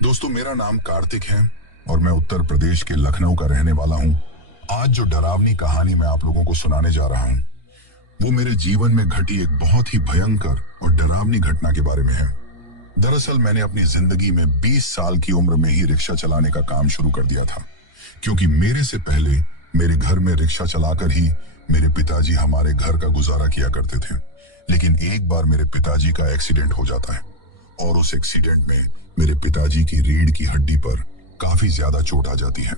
दोस्तों, मेरा नाम कार्तिक है और मैं उत्तर प्रदेश के लखनऊ का रहने वाला हूं। आज जो डरावनी कहानी मैं आप लोगों को सुनाने जा रहा हूं, वो मेरे जीवन में घटी एक बहुत ही भयंकर और डरावनी घटना के बारे में है। दरअसल मैंने अपनी जिंदगी में 20 साल की उम्र में ही रिक्शा चलाने का काम शुरू कर दिया था, क्योंकि मेरे से पहले मेरे घर में रिक्शा चलाकर ही मेरे पिताजी हमारे घर का गुजारा किया करते थे। लेकिन एक बार मेरे पिताजी का एक्सीडेंट हो जाता है और उस एक्सीडेंट में मेरे पिताजी की रीढ़ की हड्डी पर काफी ज्यादा चोट आ जाती है,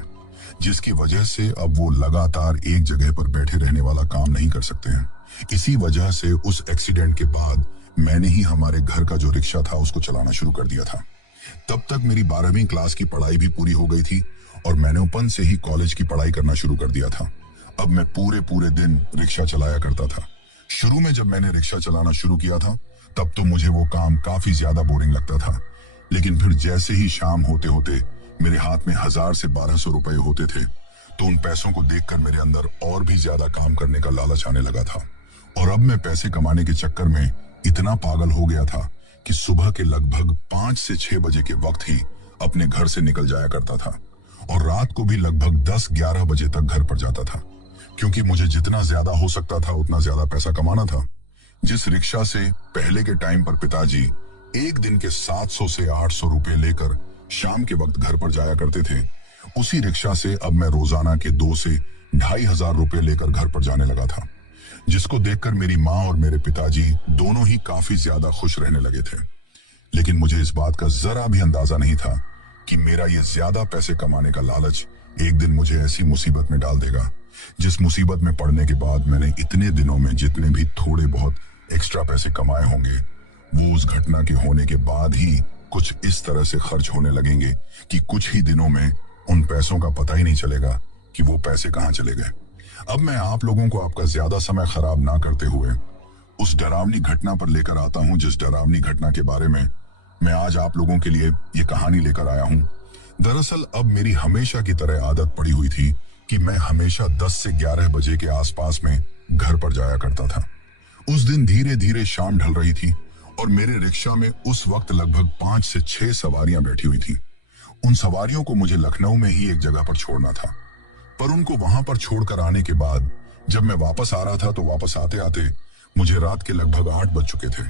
जिसकी वजह से अब वो लगातार एक जगह पर बैठे रहने वाला काम नहीं कर सकते हैं। इसी वजह से उस एक्सीडेंट के बाद मैंने ही हमारे घर का जो रिक्शा था उसको चलाना शुरू कर दिया था। तब तक मेरी 12वीं क्लास की पढ़ाई भी पूरी हो गई थी और मैंने ओपन से ही कॉलेज की पढ़ाई करना शुरू कर दिया था। अब मैं पूरे पूरे दिन रिक्शा चलाया करता था। शुरू में जब मैंने रिक्शा चलाना शुरू किया था तब तो मुझे वो काम काफी ज्यादा बोरिंग लगता था, लेकिन फिर जैसे ही शाम होते होते मेरे हाथ में 1000 से 1200 रुपए होते थे, तो उन पैसों को देखकर मेरे अंदर और भी ज्यादा काम करने का लालच आने लगा था। और अब मैं पैसे कमाने के चक्कर में इतना पागल हो गया था कि सुबह के लगभग 5 से 6 बजे के वक्त ही अपने घर से निकल जाया करता था और रात को भी लगभग 10-11 बजे तक घर पर जाता था, क्योंकि मुझे जितना ज्यादा हो सकता था उतना ज्यादा पैसा कमाना था। जिस रिक्शा से पहले के टाइम पर पिताजी एक दिन के 700 से 800 रुपए लेकर शाम के वक्त घर पर जाया करते थे, उसी रिक्शा से अब मैं रोजाना के 2 से 2500 रुपए लेकर घर पर जाने लगा था, जिसको देखकर मेरी माँ और मेरे पिताजी दोनों ही काफी ज्यादा खुश रहने लगे थे। लेकिन मुझे इस बात का जरा भी अंदाजा नहीं था कि मेरा ये ज्यादा पैसे कमाने का लालच एक दिन मुझे ऐसी मुसीबत में डाल देगा, जिस मुसीबत में पड़ने के बाद मैंने इतने दिनों में जितने भी थोड़े बहुत एक्स्ट्रा पैसे कमाए होंगे, वो उस घटना के होने के बाद ही कुछ इस तरह से खर्च होने लगेंगे कि कुछ ही दिनों में उन पैसों का पता ही नहीं चलेगा कि वो पैसे कहाँ चले गए। अब मैं आप लोगों को आपका ज्यादा समय खराब ना करते हुए उस डरावनी घटना पर लेकर आता हूं, जिस डरावनी घटना के बारे में मैं आज आप लोगों के लिए ये कहानी लेकर आया हूं। दरअसल अब मेरी हमेशा की तरह आदत पड़ी हुई थी कि मैं हमेशा 10 से 11 बजे के आसपास में घर पर जाया करता था। उस दिन धीरे धीरे शाम ढल रही थी और मेरे रिक्शा में उस वक्त लगभग 5 से 6 सवारियां बैठी हुई थी। उन सवारियों को मुझे लखनऊ में ही एक जगह पर छोड़ना था, पर उनको वहां पर छोड़कर आने के बाद जब मैं वापस आ रहा था तो वापस आते आते मुझे रात के लगभग 8 बज चुके थे।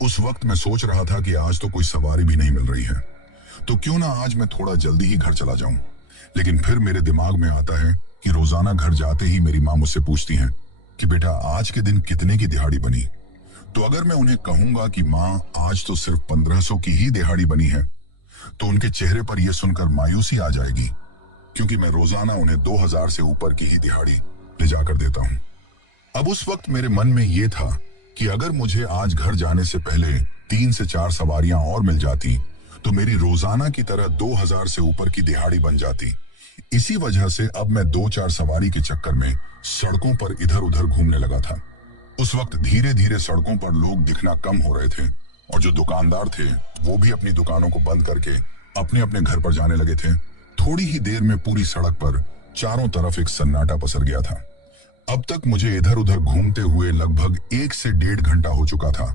उस वक्त मैं सोच रहा था कि आज तो कोई सवारी भी नहीं मिल रही है, तो क्यों ना आज मैं थोड़ा जल्दी ही घर चला जाऊं। लेकिन फिर मेरे दिमाग में आता है कि रोजाना घर जाते ही मेरी माँ मुझसे पूछती हैं कि बेटा आज के दिन कितने की दिहाड़ी बनी। तो अगर मैं उन्हें कहूंगा कि माँ आज तो सिर्फ 1500 की ही दिहाड़ी बनी है, तो उनके चेहरे पर यह सुनकर मायूसी आ जाएगी, क्योंकि मैं रोजाना उन्हें 2000 से ऊपर की ही दिहाड़ी ले जाकर देता हूं। अब उस वक्त मेरे मन में यह था कि अगर मुझे आज घर जाने से पहले 3 से 4 सवारियां और मिल जाती तो मेरी रोजाना की तरह 2000 से ऊपर की दिहाड़ी बन जाती। इसी वजह से अब मैं 2-4 सवारी के चक्कर में सड़कों पर इधर उधर घूमने लगा था। उस वक्त धीरे धीरे सड़कों पर लोग दिखना कम हो रहे थे और जो दुकानदार थे वो भी अपनी दुकानों को बंद करके अपने अपने घर पर जाने लगे थे। थोड़ी ही देर में पूरी सड़क पर चारों तरफ एक सन्नाटा पसर गया था। अब तक मुझे इधर उधर घूमते हुए लगभग 1 से 1.5 घंटा हो चुका था,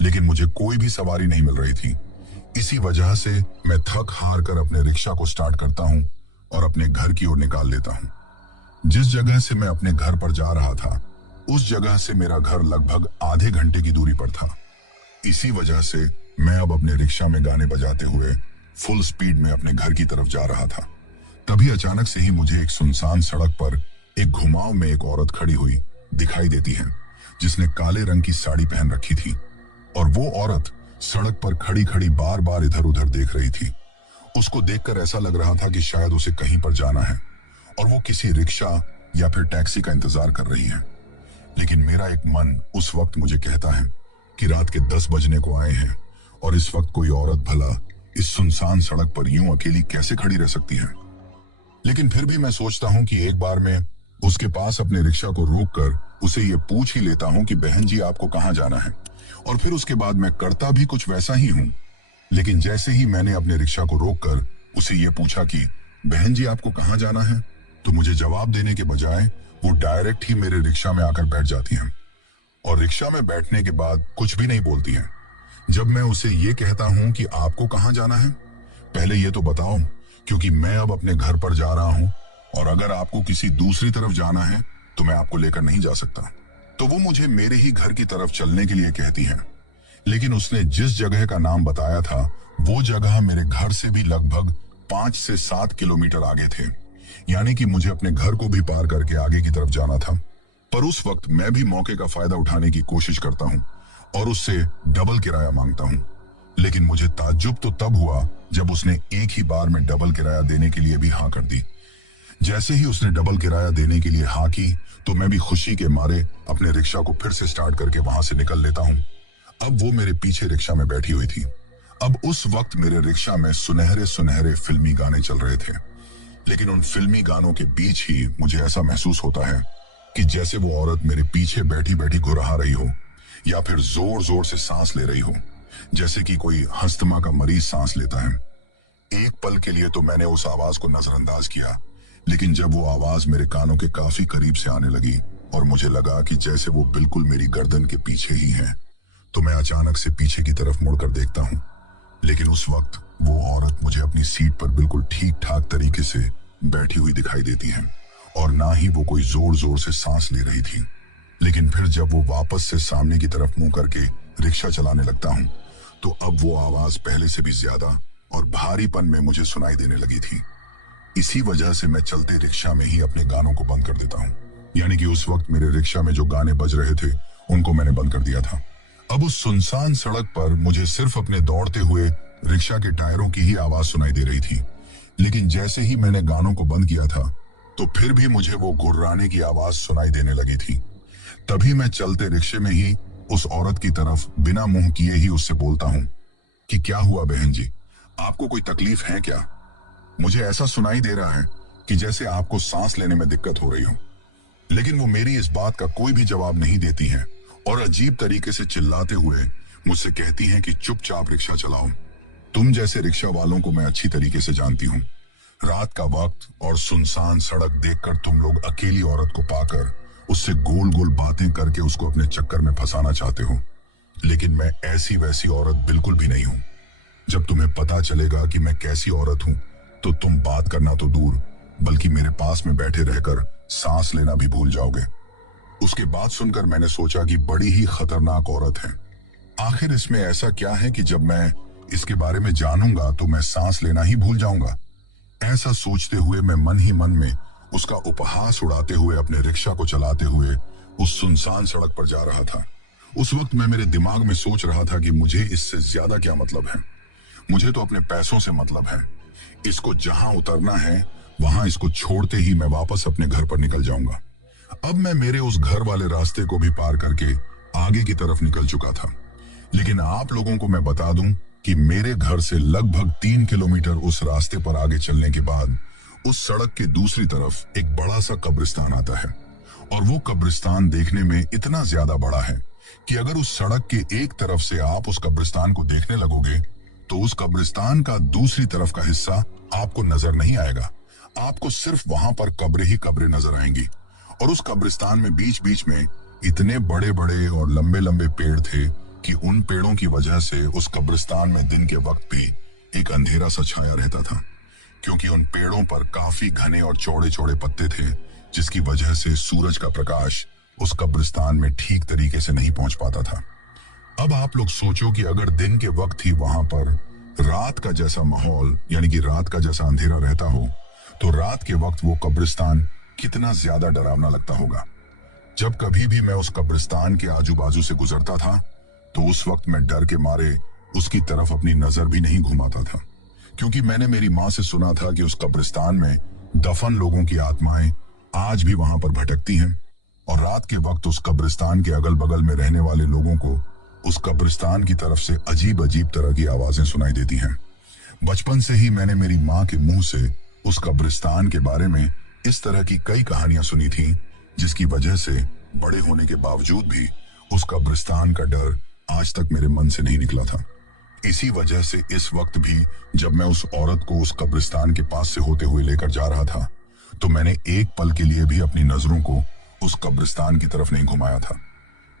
लेकिन मुझे कोई भी सवारी नहीं मिल रही थी। इसी वजह से मैं थक हार कर अपने रिक्शा को स्टार्ट करता हूं और अपने घर की ओर निकाल लेता हूं। जिस जगह से मैं अपने घर पर जा रहा था उस जगह से मेरा घर लगभग आधे घंटे की दूरी पर था। इसी वजह से मैं अब अपने रिक्शा में गाने बजाते हुए फुल स्पीड में अपने घर की तरफ जा रहा था। तभी अचानक से ही मुझे एक सुनसान सड़क पर एक घुमाव में एक औरत खड़ी हुई दिखाई देती है, जिसने काले रंग की साड़ी पहन रखी थी और वो औरत सड़क पर खड़ी खड़ी बार बार इधर उधर देख रही थी। उसको देखकर ऐसा लग रहा था कि शायद उसे कहीं पर जाना है और वो किसी रिक्शा या फिर टैक्सी का इंतजार कर रही है। लेकिन मेरा एक मन उस वक्त मुझे कहता है कि रात के 10 बजने को आए हैं और इस वक्त कोई औरत भला इस सुनसान सड़क पर यूं अकेली कैसे खड़ी रह सकती है। लेकिन फिर भी मैं सोचता हूं कि एक बार मैं उसके पास अपने रिक्शा को रोककर उसे ये पूछ ही लेता हूं कि बहन जी आपको कहां जाना है, और फिर उसके बाद मैं करता भी कुछ वैसा ही हूं। लेकिन जैसे ही मैंने अपने रिक्शा को रोककर उसे ये पूछा कि बहन जी आपको कहां जाना है, तो मुझे जवाब देने के बजाय वो डायरेक्ट ही मेरे रिक्शा में आकर बैठ जाती हैं और रिक्शा में बैठने के बाद कुछ भी नहीं बोलती हैं। जब मैं उसे ये कहता हूं कि आपको कहां जाना है, पहले ये तो बताओ, क्योंकि मैं अब अपने घर पर जा रहा हूं और अगर आपको किसी दूसरी तरफ जाना है तो मैं आपको लेकर नहीं जा सकता। तो वो मुझे मेरे ही घर की तरफ चलने के लिए कहती हैं। लेकिन उसने जिस जगह का नाम बताया था वो जगह मेरे घर से भी लगभग 5 से 7 किलोमीटर आगे थे, यानी कि मुझे अपने घर को भी पार करके आगे की तरफ जाना था। पर उस वक्त मैं भी मौके का फायदा उठाने की कोशिश करता हूँ और उससे डबल किराया मांगता हूँ। लेकिन मुझे ताज्जुब तो तब हुआ जब उसने एक ही बार में डबल किराया देने के लिए भी हाँ कर दी। जैसे ही उसने डबल किराया देने के लिए हाँ की तो मैं भी खुशी के मारे अपने रिक्शा को फिर से स्टार्ट करके वहां से निकल लेता हूँ। अब वो मेरे पीछे रिक्शा में बैठी हुई थी। अब उस वक्त मेरे रिक्शा में सुनहरे सुनहरे फिल्मी गाने चल रहे थे, लेकिन उन फिल्मी गानों के बीच ही मुझे ऐसा महसूस होता है कि जैसे वो औरत मेरे पीछे बैठी बैठी घुरहा रही हो या फिर जोर जोर से सांस ले रही हो, जैसे कि कोई अस्थमा का मरीज सांस लेता है। एक पल के लिए तो मैंने उस आवाज को नजरअंदाज किया, लेकिन जब वो आवाज मेरे कानों के काफी करीब से आने लगी और मुझे लगा कि जैसे वो बिल्कुल मेरी गर्दन के पीछे ही है, तो मैं अचानक से पीछे की तरफ मुड़कर देखता हूँ। लेकिन उस वक्त वो औरत मुझे अपनी सीट पर बिल्कुल ठीक ठाक तरीके से बैठी हुई दिखाई देती है और ना ही वो कोई जोर जोर से सांस ले रही थी। लेकिन फिर जब वो वापस से सामने की तरफ मुंह करके रिक्शा चलाने लगता हूँ तो अब वो आवाज पहले से भी ज्यादा और भारीपन में मुझे सुनाई देने लगी थी। इसी वजह से मैं चलते रिक्शा में ही अपने गानों को बंद कर देता हूँ, यानी कि उस वक्त मेरे रिक्शा में जो गाने बज रहे थे उनको मैंने बंद कर दिया था। अब उस सुनसान सड़क पर मुझे सिर्फ अपने दौड़ते हुए रिक्शा के टायरों की ही आवाज सुनाई दे रही थी। लेकिन जैसे ही मैंने गानों को बंद किया था तो फिर भी मुझे वो गुर्राने की आवाज सुनाई देने लगी थी। तभी मैं चलते रिक्शे में ही उस औरत की तरफ बिना मुंह किए ही उससे बोलता हूँ कि क्या हुआ बहन जी, आपको कोई तकलीफ है क्या? मुझे ऐसा सुनाई दे रहा है कि जैसे आपको सांस लेने में दिक्कत हो रही हो। लेकिन वो मेरी इस बात का कोई भी जवाब नहीं देती हैं और अजीब तरीके से चिल्लाते हुए मुझसे कहती हैं कि चुपचाप रिक्शा चलाओ। तुम जैसे रिक्शा वालों को मैं अच्छी तरीके से जानती हूँ। रात का वक्त और सुनसान सड़क देखकर तुम लोग अकेली औरत को पाकर उससे गोल गोल बातें करके उसको अपने चक्कर में फंसाना चाहते हो, लेकिन मैं ऐसी वैसी औरत बिल्कुल भी नहीं हूँ। जब तुम्हें पता चलेगा कि मैं कैसी औरत हूँ तो तुम बात करना तो दूर बल्कि मेरे पास में बैठे रहकर सांस लेना भी भूल जाओगे। उसके बाद सुनकर मैंने सोचा कि बड़ी ही खतरनाक औरत है। आखिर इसमें ऐसा क्या है कि जब मैं इसके बारे में जानूंगा तो मैं सांस लेना ही भूल जाऊंगा। ऐसा सोचते हुए मैं मन ही मन में उसका उपहास उड़ाते हुए अपने रिक्शा को चलाते हुए उस सुनसान सड़क पर जा रहा था। उस वक्त मैं मेरे दिमाग में सोच रहा था कि मुझे इससे ज्यादा क्या मतलब है। मुझे तो अपने पैसों से मतलब है। इसको जहां उतरना है वहां इसको छोड़ते ही मैं वापस अपने घर पर निकल जाऊंगा। अब मैं मेरे उस घर वाले रास्ते को भी पार करके आगे की तरफ निकल चुका था। लेकिन आप लोगों को मैं बता दूं कि मेरे घर से लगभग 3 किलोमीटर उस रास्ते पर आगे चलने के बाद उस सड़क के दूसरी तरफ एक बड़ा सा कब्रिस्तान आता है और वो कब्रिस्तान देखने में इतना ज्यादा बड़ा है कि अगर उस सड़क के एक तरफ से आप उस कब्रिस्तान को देखने लगोगे तो उस कब्रिस्तान का दूसरी तरफ का हिस्सा आपको नजर नहीं आएगा। आपको सिर्फ वहां पर कब्रें ही कब्रें नजर आएंगी और उस कब्रिस्तान में बीच बीच में इतने बड़े बड़े और लंबे लंबे पेड़ थे कि उन पेड़ों की वजह से उस कब्रिस्तान में दिन के वक्त भी एक अंधेरा सा छाया रहता था, क्योंकि उन पेड़ों पर काफी घने और चौड़े चौड़े पत्ते थे, जिसकी वजह से सूरज का प्रकाश उस कब्रिस्तान में ठीक तरीके से नहीं पहुंच पाता था। अब आप लोग सोचो कि अगर दिन के वक्त ही वहां पर रात का जैसा माहौल यानी कि रात का जैसा अंधेरा रहता हो तो रात के वक्त वो कब्रिस्तान कितना ज्यादा डरावना लगता होगा। जब कभी भी मैं उस कब्रिस्तान के आजू बाजू से गुजरता था तो उस वक्त मैं डर के मारे उसकी तरफ अपनी नजर भी नहीं घुमाता था, क्योंकि मैंने मेरी माँ से सुना था कि उस कब्रिस्तान में दफन लोगों की आत्माएं आज भी वहां पर भटकती हैं और रात के वक्त उस कब्रिस्तान के अगल बगल में रहने वाले लोगों को उस कब्रिस्तान की तरफ से अजीब अजीब तरह की आवाजें सुनाई देती हैं। बचपन से ही मैंने मेरी माँ के मुंह से उस कब्रिस्तान के बारे में इस तरह की कई कहानियां सुनी थी, जिसकी वजह से बड़े होने के बावजूद भी उस कब्रिस्तान का डर आज तक मेरे मन से नहीं निकला था। इसी वजह से इस वक्त भी जब मैं उस औरत को उस कब्रिस्तान के पास से होते हुए लेकर जा रहा था तो मैंने एक पल के लिए भी अपनी नजरों को उस कब्रिस्तान की तरफ नहीं घुमाया था।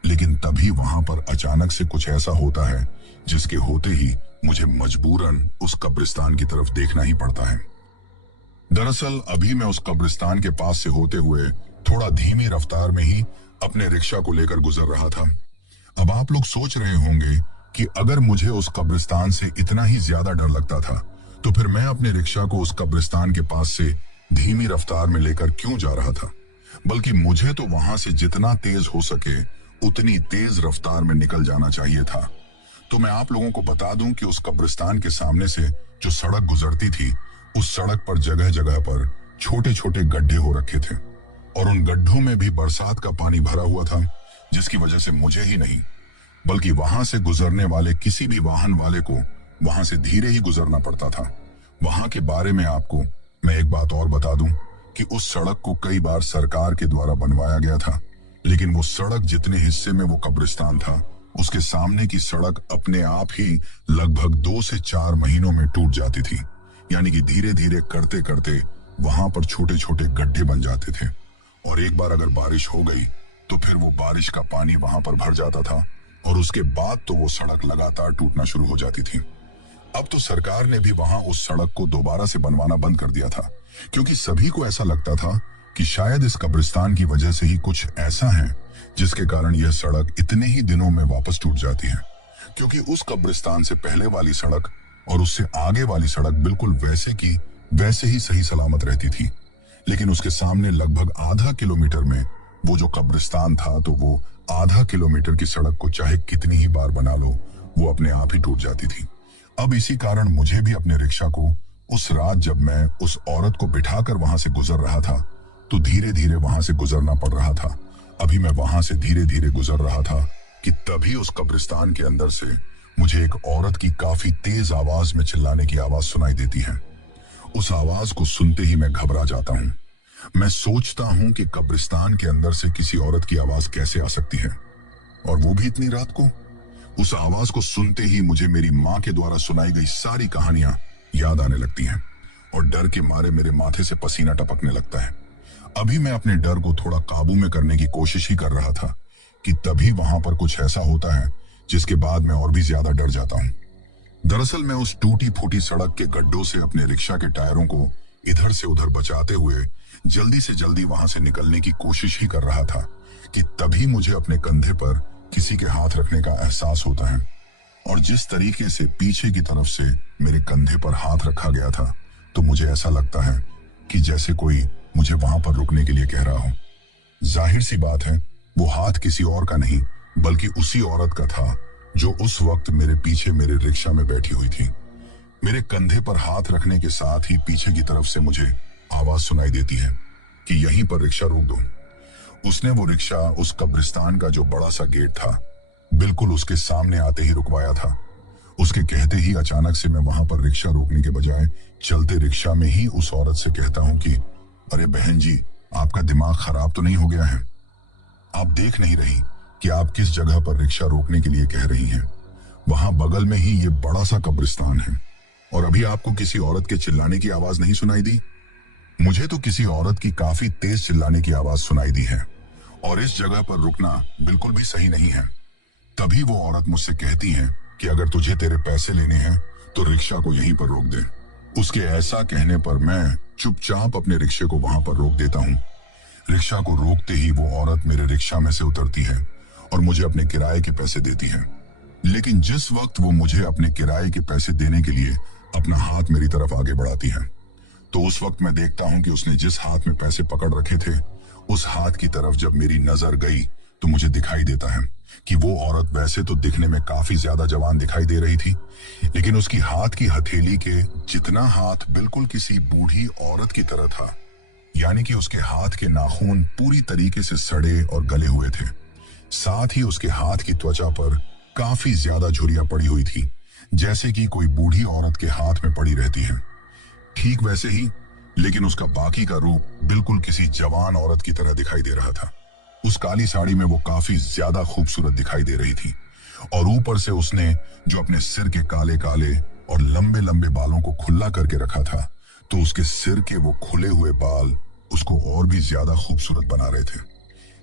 लेकिन तभी वहां पर अचानक से कुछ ऐसा होता है जिसके होते ही मुझे मजबूरन उस कब्रिस्तान की तरफ देखना ही पड़ता है। दरअसल अभी मैं उस कब्रिस्तान के पास से होते हुए थोड़ा धीमी रफ्तार में ही अपने रिक्शा को लेकर गुजर रहा था। अब आप लोग सोच रहे होंगे कि अगर मुझे उस कब्रिस्तान से इतना ही ज्यादा डर लगता था तो फिर मैं अपने रिक्शा को उस कब्रिस्तान के पास से धीमी रफ्तार में लेकर क्यों जा रहा था, बल्कि मुझे तो वहां से जितना तेज हो सके उतनी तेज रफ्तार में निकल जाना चाहिए था। तो मैं आप लोगों को बता दूं कि उस कब्रिस्तान के सामने से जो सड़क गुजरती थी, उस सड़क पर जगह जगह पर छोटे छोटे गड्ढे हो रखे थे और उन गड्ढों में भी बरसात का पानी भरा हुआ था, जिसकी वजह से मुझे ही नहीं बल्कि वहां से गुजरने वाले किसी भी वाहन वाले को वहां से धीरे ही गुजरना पड़ता था। वहां के बारे में आपको मैं एक बात और बता दूं कि उस सड़क को कई बार सरकार के द्वारा बनवाया गया था, लेकिन वो सड़क जितने हिस्से में वो कब्रिस्तान था, उसके सामने की सड़क अपने आप ही लगभग 2 से 4 महीनों में टूट जाती थी। यानी कि धीरे धीरे करते करते वहां पर छोटे छोटे गड्ढे बन जाते थे और एक बार अगर बारिश हो गई तो फिर वो बारिश का पानी वहां पर भर जाता था और उसके बाद तो वो सड़क लगातार टूटना शुरू हो जाती थी। अब तो सरकार ने भी वहां उस सड़क को दोबारा से बनवाना बंद कर दिया था, क्योंकि सभी को ऐसा लगता था कि शायद इस कब्रिस्तान की वजह से ही कुछ ऐसा है जिसके कारण यह सड़क इतने ही दिनों में वापस टूट जाती है। क्योंकि उस कब्रिस्तान से पहले वाली सड़क और उससे आगे वाली सड़क बिल्कुल वैसे की वैसे ही सही सलामत रहती थी, लेकिन उसके सामने लगभग आधा किलोमीटर में वो जो कब्रिस्तान था, तो वो आधा किलोमीटर की सड़क को चाहे कितनी ही बार बना लो, वो अपने आप ही टूट जाती थी। अब इसी कारण मुझे भी अपने रिक्शा को उस रात जब मैं उस औरत को बिठाकर वहां से गुजर रहा था, तो धीरे धीरे वहां से गुजरना पड़ रहा था। अभी मैं वहां से धीरे धीरे गुजर रहा था कि तभी उस कब्रिस्तान के अंदर से मुझे एक औरत की काफी तेज आवाज में चिल्लाने की आवाज सुनाई देती है। उस आवाज को सुनते ही मैं घबरा जाता हूँ। मैं सोचता हूँ कि कब्रिस्तान के अंदर से किसी औरत की आवाज कैसे आ सकती है, और वो भी इतनी रात को। उस आवाज को सुनते ही मुझे मेरी माँ के द्वारा सुनाई गई सारी कहानियां याद आने लगती हैं और डर के मारे मेरे माथे से पसीना टपकने लगता है। अभी मैं अपने डर को थोड़ा काबू में करने की कोशिश ही कर रहा था कि तभी वहां पर कुछ ऐसा होता है जिसके बाद मैं और भी ज्यादा डर जाता हूँ। दरअसल मैं उस टूटी फूटी सड़क के गड्ढों से अपने रिक्शा के टायरों को इधर से उधर बचाते हुए जल्दी से जल्दी वहां से निकलने की कोशिश ही कर रहा था कि तभी मुझे अपने कंधे पर किसी के हाथ रखने का एहसास होता है। और जिस तरीके से पीछे की तरफ से मेरे कंधे पर हाथ रखा गया था, तो मुझे ऐसा लगता है कि जैसे कोई मुझे वहां पर रुकने के लिए कह रहा हो। जाहिर सी बात है, वो हाथ किसी और का नहीं बल्कि उसी औरत का था जो उस वक्त मेरे पीछे मेरे रिक्शा में बैठी हुई थी। मेरे कंधे पर हाथ रखने के साथ ही पीछे की तरफ से मुझे आवाज सुनाई देती है कि यहीं पर रिक्शा रोक दो। उसने वो रिक्शा उस कब्रिस्तान का जो बड़ा सा गेट था, बिल्कुल उसके सामने आते ही रुकवाया था। उसके कहते ही अचानक से मैं वहां पर रिक्शा रोकने के बजाय चलते रिक्शा में ही उस औरत से कहता हूं कि अरे बहन जी, आपका दिमाग खराब तो नहीं हो गया है? आप देख नहीं रही कि आप किस जगह पर रिक्शा रोकने के लिए कह रही हैं? वहां बगल में ही ये बड़ा सा कब्रिस्तान है। और अभी आपको किसी औरत के चिल्लाने की आवाज नहीं सुनाई दी? मुझे तो किसी औरत की काफी तेज चिल्लाने की आवाज सुनाई दी है और इस जगह पर रुकना बिल्कुल भी सही नहीं है। तभी वो औरत मुझसे कहती है कि अगर तुझे तेरे पैसे लेने हैं तो रिक्शा को यहीं पर रोक दे। उसके ऐसा कहने पर मैं चुपचाप अपने रिक्शे को वहां पर रोक देता हूँ। रिक्शा को रोकते ही वो औरत मेरे रिक्शा में से उतरती है और मुझे अपने किराए के पैसे देती है। लेकिन जिस वक्त वो मुझे अपने किराए के पैसे देने के लिए अपना हाथ मेरी तरफ आगे बढ़ाती है, तो उस वक्त मैं देखता हूं कि उसने जिस हाथ में पैसे पकड़ रखे थे, उस हाथ की तरफ जब मेरी नजर गई तो मुझे दिखाई देता है कि वो औरत वैसे तो दिखने में काफी ज्यादा जवान दिखाई दे रही थी, लेकिन उसकी हाथ की हथेली के जितना हाथ बिल्कुल किसी बूढ़ी औरत की तरह था। यानी कि उसके हाथ के नाखून पूरी तरीके से सड़े और गले हुए थे। साथ ही उसके हाथ की त्वचा पर काफी ज्यादा झुर्रियां पड़ी हुई थी, जैसे कि कोई बूढ़ी औरत के हाथ में पड़ी रहती है। ठीक वैसे ही, लेकिन उसका बाकी का रूप बिल्कुल किसी जवान औरत की तरह दिखाई दे रहा था। उस काली साड़ी में वो काफी ज्यादा खूबसूरत दिखाई दे रही थी और ऊपर से उसने जो अपने सिर के काले काले और लंबे लंबे बालों को खुला करके रखा था, तो उसके सिर के वो खुले हुए बाल उसको और भी ज्यादा खूबसूरत बना रहे थे।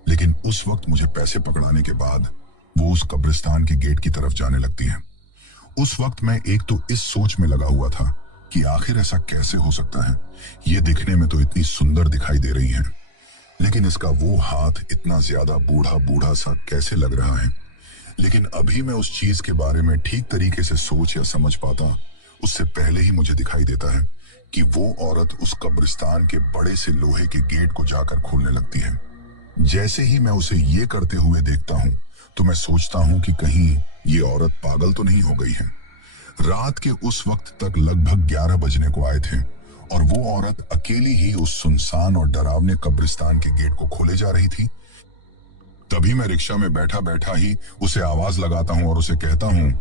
लेकिन उस वक्त मुझे पैसे पकड़ाने के बाद वो उस कब्रिस्तान के गेट की तरफ जाने लगती है। उस वक्त मैं एक तो इस सोच में लगा हुआ था कि आखिर ऐसा कैसे हो सकता है, ये दिखने में तो इतनी सुंदर दिखाई दे रही है, लेकिन इसका वो हाथ इतना ज्यादा बूढ़ा बूढ़ा सा कैसे लग रहा है। लेकिन अभी मैं उस चीज के बारे में ठीक तरीके से सोच या समझ पाता, उससे पहले ही मुझे दिखाई देता है कि वो औरत उस कब्रिस्तान के बड़े से लोहे के गेट को जाकर खोलने लगती है। जैसे ही मैं उसे ये करते हुए देखता हूँ तो मैं सोचता हूँ कि कहीं ये औरत पागल तो नहीं हो गई है। रात के उस वक्त तक लगभग 11 बजने को आए थे और वो औरत अकेली ही उस सुनसान और डरावने कब्रिस्तान के गेट को खोले जा रही थी। तभी मैं रिक्शा में बैठा बैठा ही उसे आवाज लगाता हूँ और उसे कहता हूँ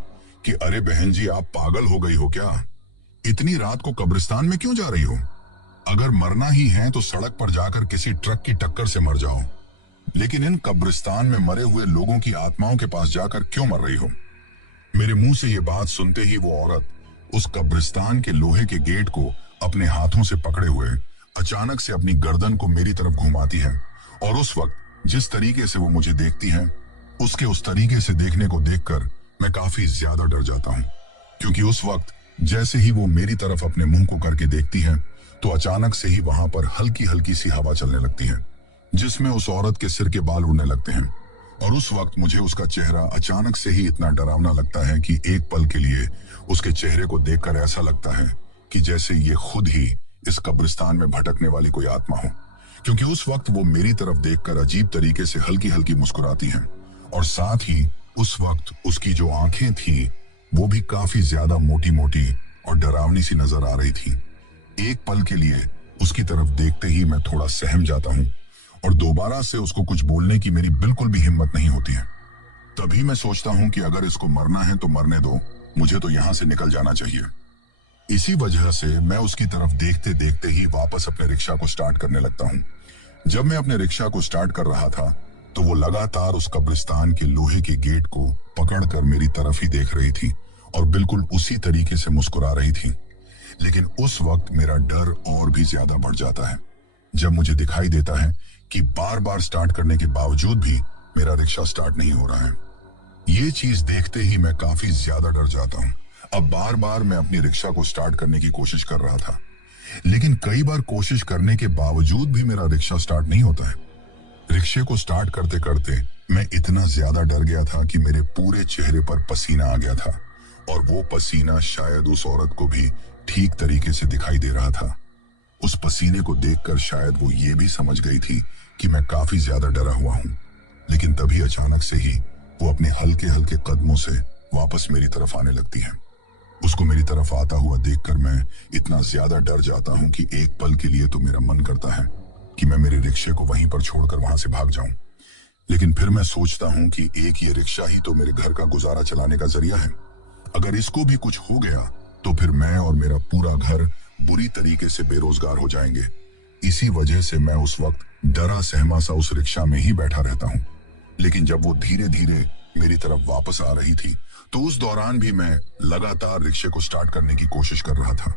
कि अरे बहन जी, आप पागल हो गई हो क्या? इतनी रात को कब्रिस्तान में क्यों जा रही हो? अगर मरना ही है तो सड़क पर जाकर किसी ट्रक की टक्कर से मर जाओ, लेकिन इन कब्रिस्तान में मरे हुए लोगों की आत्माओं के पास जाकर क्यों मर रही हो? मेरे मुंह से ये बात सुनते ही वो औरत उस कब्रिस्तान के लोहे के गेट को अपने हाथों से पकड़े हुए अचानक से अपनी गर्दन को मेरी तरफ घुमाती है और उस वक्त जिस तरीके से वो मुझे देखती है, उसके उस तरीके से देखने को देखकर मैं काफी ज्यादा डर जाता हूँ, क्योंकि उस वक्त जैसे ही वो मेरी तरफ अपने मुंह को करके देखती है तो अचानक से ही वहां पर हल्की हल्की सी हवा चलने लगती है, जिसमें उस औरत के सिर के बाल उड़ने लगते हैं। और उस वक्त मुझे उसका चेहरा अचानक से ही इतना डरावना लगता है कि एक पल के लिए उसके चेहरे को देखकर ऐसा लगता है कि जैसे ये खुद ही इस कब्रिस्तान में भटकने वाली कोई आत्मा हो, क्योंकि उस वक्त वो मेरी तरफ देखकर अजीब तरीके से हल्की हल्की मुस्कुराती है और साथ ही उस वक्त उसकी जो आंखें थी वो भी काफी ज्यादा मोटी मोटी और डरावनी सी नजर आ रही थी। एक पल के लिए उसकी तरफ देखते ही मैं थोड़ा सहम जाता हूँ और दोबारा से उसको कुछ बोलने की मेरी बिल्कुल भी हिम्मत नहीं होती है। तभी मैं सोचता हूँ कि अगर इसको मरना है तो मरने दो, मुझे तो यहाँ से निकल जाना चाहिए। इसी वजह से मैं उसकी तरफ देखते देखते ही वापस अपने रिक्शा को स्टार्ट करने लगता हूँ। जब मैं अपने रिक्शा को स्टार्ट कर रहा था तो वो लगातार उस कब्रिस्तान के लोहे के गेट को पकड़कर मेरी तरफ ही देख रही थी और बिल्कुल उसी तरीके से मुस्कुरा रही थी। लेकिन उस वक्त मेरा डर और भी ज्यादा बढ़ जाता है जब मुझे दिखाई देता है कि बार बार स्टार्ट करने के बावजूद भी मेरा रिक्शा स्टार्ट नहीं हो रहा है। ये चीज देखते ही मैं काफी ज्यादा डर जाता हूँ। अब बार बार मैं अपनी रिक्शा को स्टार्ट करने की कोशिश कर रहा था, लेकिन कई बार कोशिश करने के बावजूद भी मेरा रिक्शा स्टार्ट नहीं होता है। रिक्शे को स्टार्ट करते करते मैं इतना ज्यादा डर गया था कि मेरे पूरे चेहरे पर पसीना आ गया था और वो पसीना शायद उस औरत को भी ठीक तरीके से दिखाई दे रहा था। उस पसीने को देखकर शायद वो ये भी समझ गई थी कि मैं काफी ज्यादा डरा हुआ हूँ, लेकिन तभी अचानक से ही वो अपने हल्के हल्के कदमों से वापस मेरी तरफ आने लगती है। उसको मेरी तरफ आता हुआ देखकर मैं इतना ज्यादा डर जाता हूँ कि एक पल के लिए तो मेरा मन करता है कि मैं मेरे रिक्शे को वहीं पर छोड़कर वहां से भाग जाऊं, लेकिन फिर मैं सोचता हूँ कि एक ये रिक्शा ही तो मेरे घर का गुजारा चलाने का जरिया है। अगर इसको भी कुछ हो गया तो फिर मैं और मेरा पूरा घर बुरी तरीके से बेरोजगार हो जाएंगे। इसी वजह से मैं उस वक्त डरा सहमा सा उस रिक्शा में ही बैठा रहता हूँ। लेकिन जब वो धीरे धीरे मेरी तरफ वापस आ रही थी तो उस दौरान भी मैं लगातार रिक्शे को स्टार्ट करने की कोशिश कर रहा था,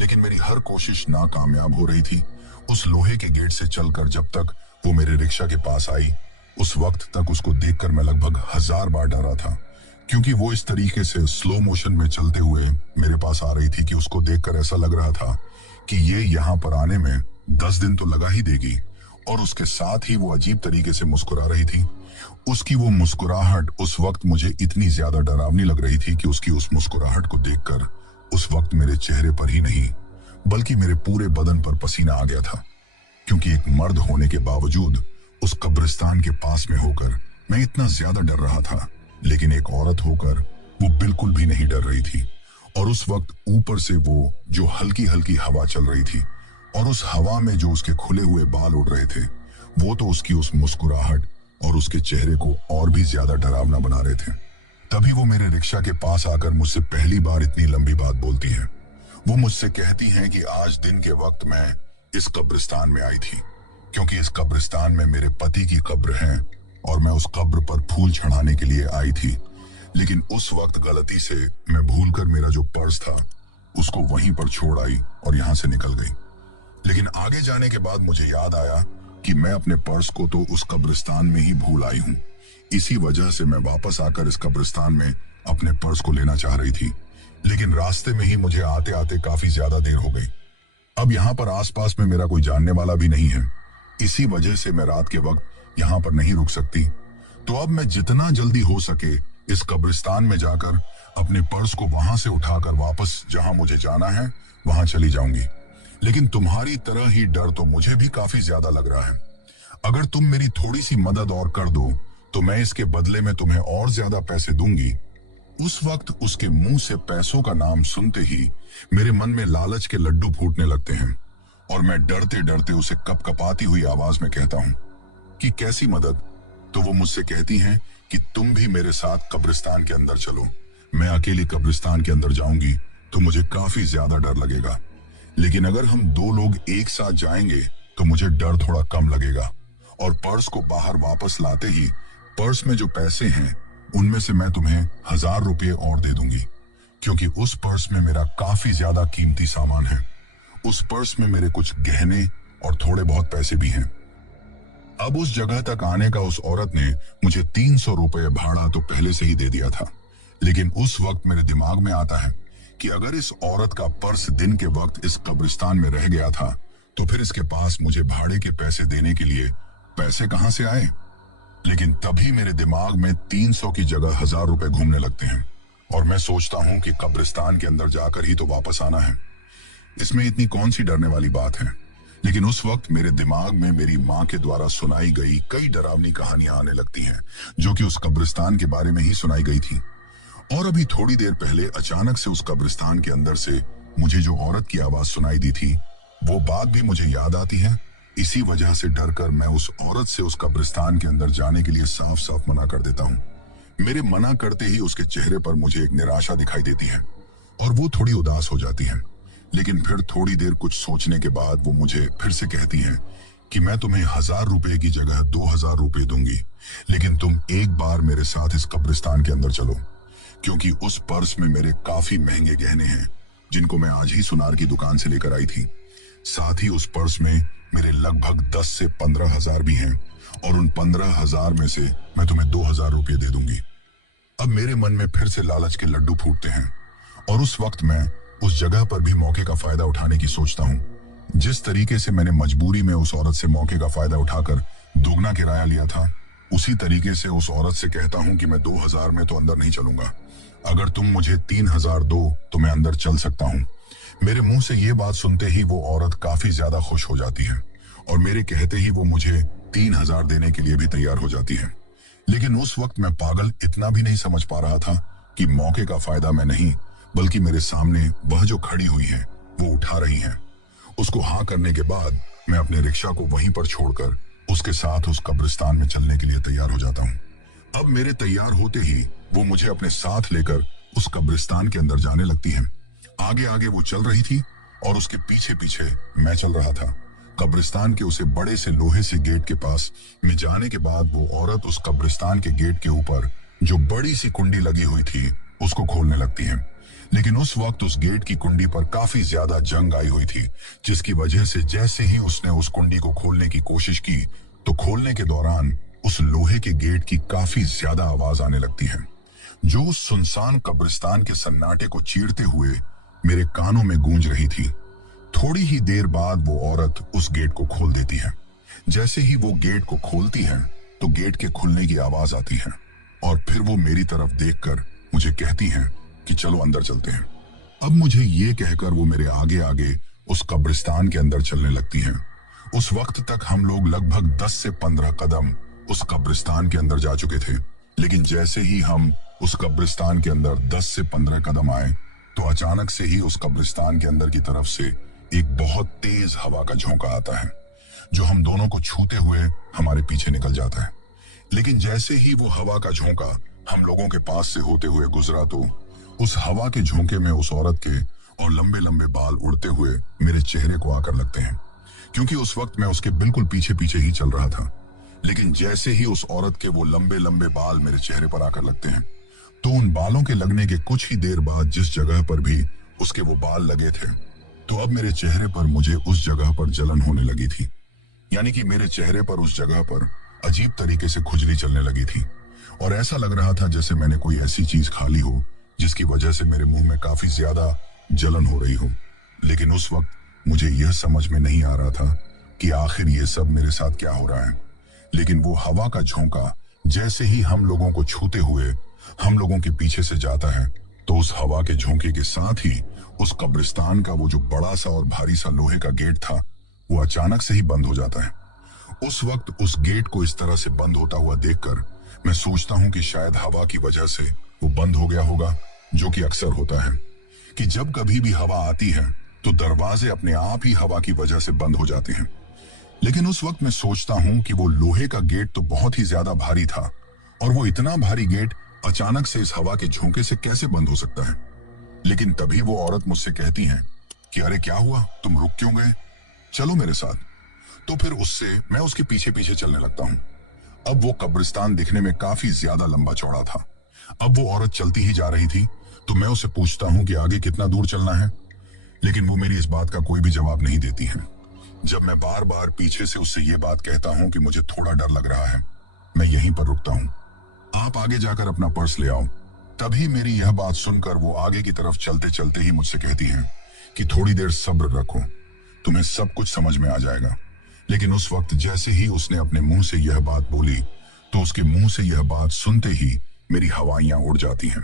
लेकिन मेरी हर कोशिश नाकामयाब हो रही थी। उस लोहे के गेट से चलकर जब तक वो मेरे रिक्शा के पास आई, उस वक्त तक उसको देखकर मैं लगभग 1000 बार डरा था, क्योंकि वो इस तरीके से स्लो मोशन में चलते हुए मेरे पास आ रही थी कि उसको देखकर ऐसा लग रहा था कि ये यहाँ पर आने में 10 दिन तो लगा ही देगी। और उसके साथ ही वो अजीब तरीके से मुस्कुरा रही थी। उसकी वो मुस्कुराहट उस वक्त मुझे इतनी ज्यादा डरावनी लग रही थी कि उसकी उस मुस्कुराहट को देखकर उस वक्त मेरे चेहरे पर ही नहीं बल्कि मेरे पूरे बदन पर पसीना आ गया था, क्योंकि एक मर्द होने के बावजूद उस कब्रिस्तान के पास में होकर मैं इतना ज्यादा डर रहा था, लेकिन एक औरत होकर वो बिल्कुल भी नहीं डर रही थी। और उस वक्त ऊपर से वो जो हल्की हल्की हवा चल रही थी और उस हवा में जो उसके खुले हुए बाल उड़ रहे थे, वो तो उसकी उस मुस्कुराहट और उसके चेहरे को और भी ज्यादा डरावना बना रहे थे। तभी वो मेरे रिक्शा के पास आकर मुझसे पहली बार इतनी लंबी बात बोलती है। वो मुझसे कहती है कि आज दिन के वक्त मैं इस कब्रिस्तान में आई थी, क्योंकि इस कब्रिस्तान में मेरे पति की कब्र है और मैं उस कब्र पर फूल चढ़ाने के लिए आई थी। लेकिन उस वक्त गलती से मैं भूलकर मेरा जो पर्स था उसको वहीं पर छोड़ आई और यहाँ से निकल गई। लेकिन आगे जाने के बाद मुझे याद आया कि मैं अपने पर्स को तो उस कब्रिस्तान में ही भूल आई हूँ। इसी वजह से मैं वापस आकर इस कब्रिस्तान में अपने पर्स को लेना चाह रही थी, लेकिन रास्ते में ही मुझे आते आते काफी ज्यादा देर हो गई। अब यहाँ पर आसपास में मेरा कोई जानने वाला भी नहीं है, इसी वजह से मैं रात के वक्त यहाँ पर नहीं रुक सकती। तो अब मैं जितना जल्दी हो सके इस कब्रिस्तान में जाकर अपने पर्स को वहां से उठाकर वापस जहां मुझे जाना है वहां चली जाऊंगी। लेकिन तुम्हारी तरह ही डर तो मुझे भी काफी ज्यादा लग रहा है। अगर तुम मेरी थोड़ी सी मदद और कर दो तो मैं इसके बदले में तुम्हें और ज्यादा पैसे दूंगी। उस वक्त उसके मुंह से पैसों का नाम सुनते ही मेरे मन में लालच के लड्डू फूटने लगते हैं और मैं डरते डरते उसे कपकपाती हुई आवाज में कहता हूं कि कैसी मदद। तो वो मुझसे कहती हैं कि तुम भी मेरे साथ कब्रिस्तान के अंदर चलो। मैं अकेली कब्रिस्तान के अंदर जाऊंगी तो मुझे काफी ज्यादा डर लगेगा, लेकिन अगर हम दो लोग एक साथ जाएंगे तो मुझे डर थोड़ा कम लगेगा। और पर्स को बाहर वापस लाते ही पर्स में जो पैसे हैं उनमें से मैं तुम्हें 1000 रुपये और दे दूंगी, क्योंकि उस पर्स में मेरा काफी ज्यादा कीमती सामान है। उस पर्स में मेरे कुछ गहने और थोड़े बहुत पैसे भी हैं। अब उस जगह तक आने का उस औरत ने मुझे 300 रुपये भाड़ा तो पहले से ही दे दिया था, लेकिन उस वक्त मेरे दिमाग में आता है कि अगर इस औरत का पर्स दिन के वक्त इस कब्रिस्तान में रह गया था तो फिर इसके पास मुझे भाड़े के पैसे देने के लिए पैसे कहां से आए। लेकिन तभी मेरे दिमाग में 300 की जगह 1000 रुपए घूमने लगते हैं और मैं सोचता हूं कि कब्रिस्तान के अंदर जाकर ही तो वापस आना है, इसमें इतनी कौन सी डरने वाली बात है। लेकिन उस वक्त मेरे दिमाग में मेरी माँ के द्वारा सुनाई गई कई डरावनी कहानियां आने लगती हैं, जो कि उस कब्रिस्तान के बारे में ही सुनाई गई थी। और अभी थोड़ी देर पहले अचानक से उस कब्रिस्तान के अंदर से मुझे जो औरत की आवाज सुनाई दी थी वो बात भी मुझे याद आती है। इसी वजह से डरकर मैं उस औरत से उस कब्रिस्तान के अंदर जाने के लिए साफ साफ मना कर देता हूँ। मेरे मना करते ही उसके चेहरे पर मुझे एक निराशा दिखाई देती है और वो थोड़ी उदास हो जाती है। लेकिन फिर थोड़ी देर कुछ सोचने के बाद वो मुझे फिर से कहती है कि मैं तुम्हें 1000 रुपए की जगह 2000 रुपए दूंगी, लेकिन तुम एक बार मेरे साथ इस कब्रिस्तान के अंदर चलो, क्योंकि उस पर्स में मेरे काफी महंगे गहने हैं जिनको मैं आज ही सुनार की दुकान से लेकर आई थी। साथ ही उस पर्स में मेरे लगभग 10 से 15 हजार भी हैं और उन 15,000 में से मैं तुम्हें 2000 रुपये दे दूंगी। अब मेरे मन में फिर से लालच के लड्डू फूटते हैं और उस वक्त मैं उस जगह पर भी मौके का फायदा उठाने की सोचता हूँ। जिस तरीके से मैंने मजबूरी में उस औरत से मौके का फायदा उठाकर दोगुना किराया लिया था, उसी तरीके से उस औरत से कहता हूँ कि मैं 2000 में तो अंदर नहीं चलूंगा, अगर तुम मुझे 3000 दो तो मैं अंदर चल सकता हूँ। मेरे मुंह से ये बात सुनते ही वो औरत काफी ज्यादा खुश हो जाती है और मेरे कहते ही वो मुझे 3000 देने के लिए भी तैयार हो जाती है। लेकिन उस वक्त मैं पागल इतना भी नहीं समझ पा रहा था कि मौके का फायदा मैं नहीं बल्कि मेरे सामने वह जो खड़ी हुई है वो उठा रही है। उसको हाँ करने के बाद मैं अपने रिक्शा को वहीं पर छोड़कर उसके साथ उस कब्रिस्तान में चलने के लिए तैयार हो जाता हूँ। अब मेरे तैयार होते ही वो मुझे अपने साथ लेकर उस कब्रिस्तान के अंदर जाने लगती है। आगे आगे वो चल रही थी और उसके पीछे पीछे मैं चल रहा था। कब्रिस्तान के उसे बड़े से लोहे से गेट के पास में जाने के बाद वो औरत उस कब्रिस्तान के गेट के ऊपर जो बड़ी सी कुंडी लगी हुई थी उसको खोलने लगती है। लेकिन उस वक्त उस गेट की कुंडी पर काफी ज्यादा जंग आई हुई थी, जिसकी वजह से जैसे ही उसने उस कुंडी को खोलने की कोशिश की तो खोलने के दौरान उस लोहे के गेट की काफी ज्यादा आवाज आने लगती है, जो उस सुनसान कब्रिस्तान के सन्नाटे को चीरते हुए मेरे कानों में गूंज रही थी। थोड़ी ही देर बाद वो औरत उस गेट को खोल देती है। जैसे ही वो गेट को खोलती है तो गेट के खुलने की आवाज आती है और फिर वो मेरी तरफ देखकर मुझे कहती है कि चलो अंदर चलते हैं। अब मुझे ये कहकर वो मेरे आगे आगे उस कब्रिस्तान के अंदर चलने लगती हैं। उस वक्त तक हम लोग लगभग 10 से 15 कदम उस कब्रिस्तान के अंदर जा चुके थे, लेकिन जैसे ही हम उस कब्रिस्तान के अंदर 10 से 15 कदम आए तो अचानक से ही उस कब्रिस्तान के अंदर की तरफ से एक बहुत तेज हवा का झोंका आता है, जो हम दोनों को छूते हुए हमारे पीछे निकल जाता है। लेकिन जैसे ही वो हवा का झोंका हम लोगों के पास से होते हुए गुजरा तो उस हवा के झोंके में उस औरत के और लंबे लंबे बाल उड़ते हुए मेरे चेहरे को आकर लगते हैं, क्योंकि उस वक्त मैं उसके बिल्कुल पीछे पीछे ही चल रहा था। लेकिन जैसे ही उस औरत के वो लंबे लंबे बाल मेरे चेहरे पर आकर लगते हैं तो उन बालों के लगने के कुछ ही देर बाद जिस जगह पर भी उसके वो बाल लगे थे, तो अब मेरे चेहरे पर मुझे उस जगह पर जलन होने लगी थी। यानी कि मेरे चेहरे पर उस जगह पर अजीब तरीके से खुजली चलने लगी थी और ऐसा लग रहा था जैसे मैंने कोई ऐसी चीज खा ली हो जिसकी वजह से मेरे मुंह में काफी ज्यादा जलन हो रही हो। लेकिन उस वक्त मुझे यह समझ में नहीं आ रहा था कि आखिर ये सब मेरे साथ क्या हो रहा है। लेकिन वो हवा का झोंका जैसे ही हम लोगों को छूते हुए हम लोगों के पीछे से जाता है, तो उस हवा के झोंके के साथ ही उस कब्रिस्तान का वो जो बड़ा सा और भारी सा लोहे का गेट था, वो अचानक से ही बंद हो जाता है। उस वक्त उस गेट को इस तरह से बंद होता हुआ देखकर मैं सोचता हूं कि शायद हवा की वजह से वो बंद हो गया होगा, जो कि अक्सर होता है कि जब कभी भी हवा आती है तो दरवाजे अपने आप ही हवा की वजह से बंद हो जाते हैं। लेकिन उस वक्त मैं सोचता हूं कि वो लोहे का गेट तो बहुत ही ज्यादा भारी था, और वो इतना भारी गेट अचानक से इस हवा के झोंके से कैसे बंद हो सकता है। लेकिन तभी वो औरत मुझसे कहती है कि अरे क्या हुआ, तुम रुक क्यों गए, चलो मेरे साथ। तो फिर उससे मैं उसके पीछे पीछे चलने लगता हूं। अब वो कब्रिस्तान दिखने में काफी ज्यादा लंबा चौड़ा था। अब वो औरत चलती ही जा रही थी, तो मैं उससे पूछता हूं कि आगे कितना दूर चलना है, लेकिन वो मेरी इस बात का कोई भी जवाब नहीं देती है। जब मैं बार बार पीछे से उससे ये बात कहता हूं कि मुझे थोड़ा डर लग रहा है, मैं यहीं पर रुकता हूं, आप आगे जाकर अपना पर्स ले आओ। तभी मेरी यह बात सुनकर वो आगे की तरफ चलते चलते ही मुझसे कहती है कि थोड़ी देर सब्र रखो, तुम्हें सब कुछ समझ में आ जाएगा। लेकिन उस वक्त जैसे ही उसने अपने मुंह से यह बात बोली, तो उसके मुंह से यह बात सुनते ही मेरी हवाइयां उड़ जाती हैं,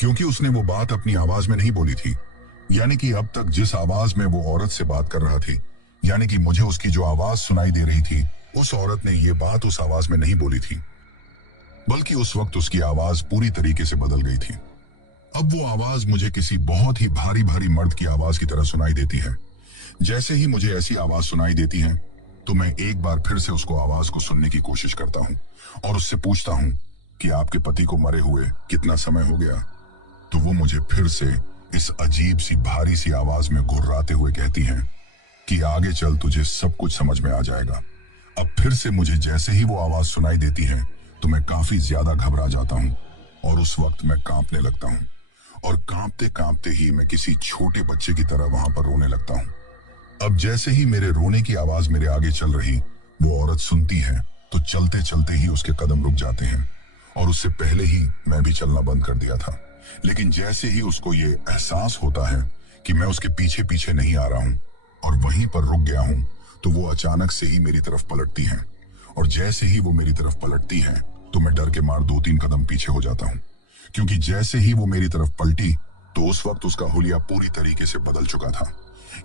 क्योंकि उसने वो बात अपनी आवाज में नहीं बोली थी। यानी कि अब तक जिस आवाज में वो औरत से बात कर रहा थी, यानी कि मुझे उसकी जो आवाज सुनाई दे रही थी, उस औरत ने ये बात उस आवाज में नहीं बोली थी, बल्कि उस वक्त उसकी आवाज पूरी तरीके से बदल गई थी। अब वो आवाज मुझे किसी बहुत ही भारी भारी मर्द की आवाज की तरह सुनाई देती है। जैसे ही मुझे ऐसी आवाज सुनाई देती है, तो मैं एक बार फिर से उसको आवाज को सुनने की कोशिश करता हूँ और उससे पूछता हूँ कि आपके पति को मरे हुए कितना समय हो गया। तो वो मुझे फिर से इस अजीब सी भारी सी आवाज में घुर्राते हुए कहती हैं कि आगे चल, तुझे सब कुछ समझ में आ जाएगा। अब फिर से मुझे जैसे ही वो आवाज सुनाई देती है, तो मैं काफी ज्यादा घबरा जाता हूँ और उस वक्त मैं कांपने लगता हूँ, और कांपते कांपते ही मैं किसी छोटे बच्चे की तरह वहां पर रोने लगता हूँ। अब जैसे ही मेरे रोने की आवाज मेरे आगे चल रही वो औरत सुनती है, तो चलते चलते ही उसके कदम रुक जाते हैं, और उससे पहले ही मैं भी चलना बंद कर दिया था। लेकिन जैसे ही उसको ये एहसास होता है कि मैं उसके पीछे पीछे नहीं आ रहा हूँ और वहीं पर रुक गया हूँ, तो वो अचानक से ही मेरी तरफ पलटती है, और जैसे ही वो मेरी तरफ पलटती है, तो मैं डर के मार 2-3 कदम पीछे हो जाता हूँ, क्योंकि जैसे ही वो मेरी तरफ पलटी, तो उस वक्त उसका हुलिया पूरी तरीके से बदल चुका था।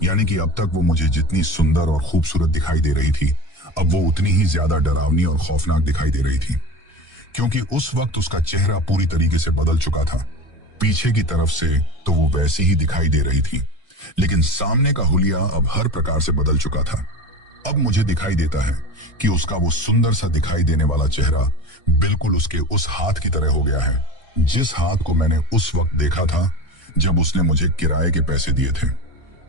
यानी कि अब तक वो मुझे जितनी सुंदर और खूबसूरत दिखाई दे रही थी, अब वो उतनी ही ज्यादा डरावनी और खौफनाक दिखाई दे रही थी, क्योंकि उस वक्त उसका चेहरा पूरी तरीके से बदल चुका था। पीछे की तरफ से तो वो वैसी ही दिखाई दे रही थी, लेकिन सामने का हुलिया अब हर प्रकार से बदल चुका था। अब मुझे दिखाई देता है कि उसका वो सुंदर सा दिखाई देने वाला चेहरा बिल्कुल उसके उस हाथ की तरह हो गया है, जिस हाथ को मैंने उस वक्त देखा था जब उसने मुझे किराए के पैसे दिए थे।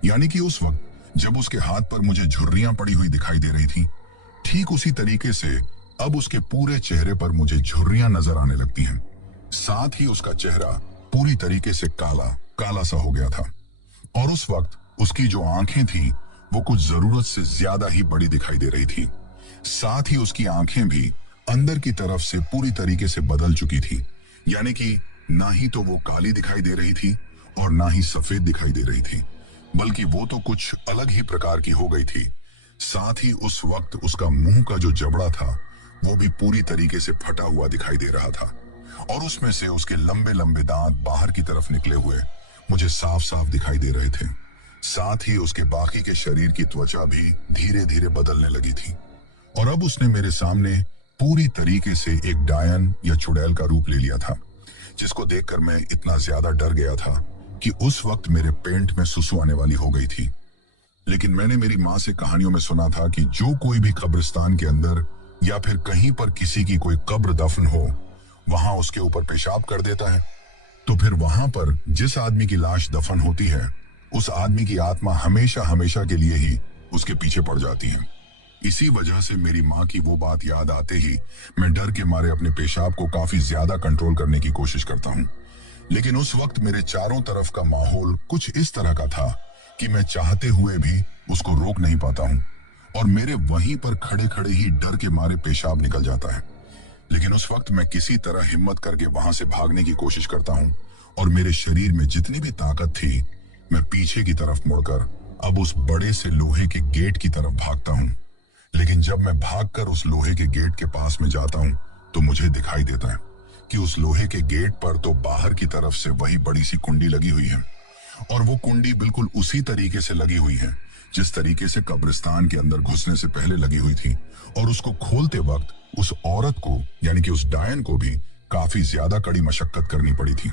यानी कि उस वक्त जब उसके हाथ पर मुझे झुर्रियां पड़ी हुई दिखाई दे रही थी, ठीक उसी तरीके से अब उसके पूरे चेहरे पर मुझे झुर्रियां नजर आने लगती हैं। साथ ही उसका चेहरा पूरी तरीके से काला काला सा हो गया था, और उस वक्त उसकी जो आंखें थी वो कुछ जरूरत से ज्यादा ही बड़ी दिखाई दे रही थी। साथ ही उसकी आंखें भी अंदर की तरफ से पूरी तरीके से बदल चुकी थी, यानी कि ना ही तो वो काली दिखाई दे रही थी और ना ही सफेद दिखाई दे रही थी, बल्कि वो तो कुछ अलग ही प्रकार की हो गई थी। साथ ही उस वक्त उसका मुंह का जो जबड़ा था वो भी पूरी तरीके से फटा हुआ दिखाई दे रहा था, और उसमें से उसके लंबे लंबे दांत बाहर की तरफ निकले हुए मुझे साफ साफ दिखाई दे रहे थे। साथ ही उसके बाकी के शरीर की त्वचा भी धीरे धीरे बदलने लगी थी, और अब उसने मेरे सामने पूरी तरीके से एक डायन या चुड़ैल का रूप ले लिया था, जिसको देखकर मैं इतना ज्यादा डर गया था कि उस वक्त मेरे पेंट में सुसु आने वाली हो गई थी। लेकिन मैंने मेरी माँ से कहानियों में सुना था कि जो कोई भी कब्रिस्तान के अंदर या फिर कहीं पर किसी की कोई कब्र दफन हो, वहां उसके ऊपर पेशाब कर देता है, तो फिर वहां पर जिस आदमी की लाश दफन होती है, उस आदमी की आत्मा हमेशा हमेशा के लिए ही उसके पीछे पड़ जाती है। इसी वजह से मेरी माँ की वो बात याद आते ही मैं डर के मारे अपने पेशाब को काफी ज्यादा कंट्रोल करने की कोशिश करता हूँ। लेकिन उस वक्त मेरे चारों तरफ का माहौल कुछ इस तरह का था कि मैं चाहते हुए भी उसको रोक नहीं पाता हूँ, और मेरे वहीं पर खड़े खड़े ही डर के मारे पेशाब निकल जाता है। लेकिन उस वक्त मैं किसी तरह हिम्मत करके वहां से भागने की कोशिश करता हूं और मेरे शरीर में जितनी भी ताकत थी, मैं पीछे की तरफ मुड़कर अब उस बड़े से लोहे के गेट की तरफ भागता हूं। लेकिन जब मैं भागकर उस लोहे के गेट के पास में जाता हूं तो मुझे दिखाई देता है कि उस लोहे के गेट पर तो बाहर की तरफ से वही बड़ी सी कुंडी लगी हुई है, और वो कुंडी बिल्कुल उसी तरीके से लगी हुई है जिस तरीके से कब्रिस्तान के अंदर घुसने से पहले लगी हुई थी। और उसको खोलते वक्त उस औरत को, यानी कि उस डायन को भी काफी ज्यादा कड़ी मशक्कत करनी पड़ी थी।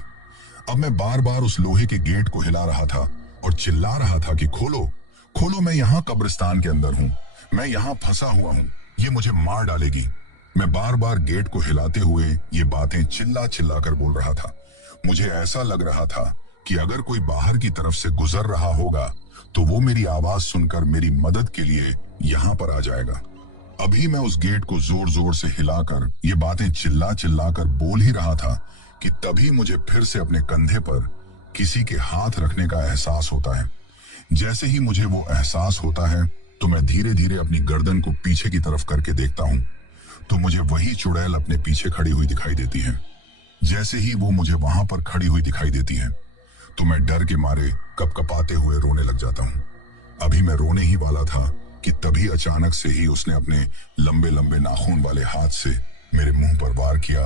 अब मैं बार बार उस लोहे के गेट को हिला रहा था और चिल्ला रहा था कि खोलो खोलो, मैं यहाँ कब्रिस्तान के अंदर हूँ, मैं यहाँ फंसा हुआ हूँ, ये मुझे मार डालेगी। मैं बार बार गेट को हिलाते हुए ये बातें चिल्ला चिल्ला कर बोल रहा था। मुझे ऐसा लग रहा था कि अगर कोई बाहर की तरफ से गुजर रहा होगा तो वो मेरी आवाज सुनकर मेरी मदद के लिए यहाँ पर आ जाएगा। अभी मैं उस गेट को जोर जोर से हिलाकर ये बातें चिल्ला चिल्ला कर बोल ही रहा था कि तभी मुझे फिर से अपने कंधे पर किसी के हाथ रखने का एहसास होता है। जैसे ही मुझे वो एहसास होता है तो मैं धीरे धीरे अपनी गर्दन को पीछे की तरफ करके देखता हूँ तो मुझे वही चुड़ैल अपने पीछे खड़ी हुई दिखाई देती है। जैसे ही वो मुझे वहां पर खड़ी हुई दिखाई देती है तो मैं डर के मारे कपकपाते हुए रोने लग जाता हूँ। अभी मैं रोने ही वाला था कि तभी अचानक से ही उसने अपने लंबे लंबे नाखून वाले हाथ से मेरे मुंह पर वार किया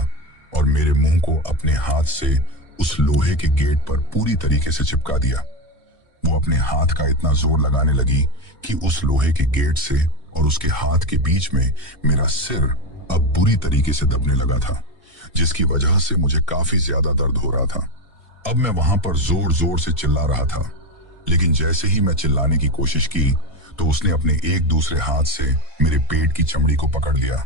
और मेरे मुंह को अपने हाथ से उस लोहे के गेट पर पूरी तरीके से चिपका दिया। वो अपने हाथ का इतना जोर लगाने लगी कि उस लोहे के गेट से और उसके हाथ के बीच में मेरा सिर अब बुरी तरीके से दबने लगा था, जिसकी वजह से मुझे काफी ज्यादा दर्द हो रहा था। अब मैं वहां पर जोर जोर से चिल्ला रहा था, लेकिन जैसे ही मैं चिल्लाने की कोशिश की तो उसने अपने एक दूसरे हाथ से मेरे पेट की चमड़ी को पकड़ लिया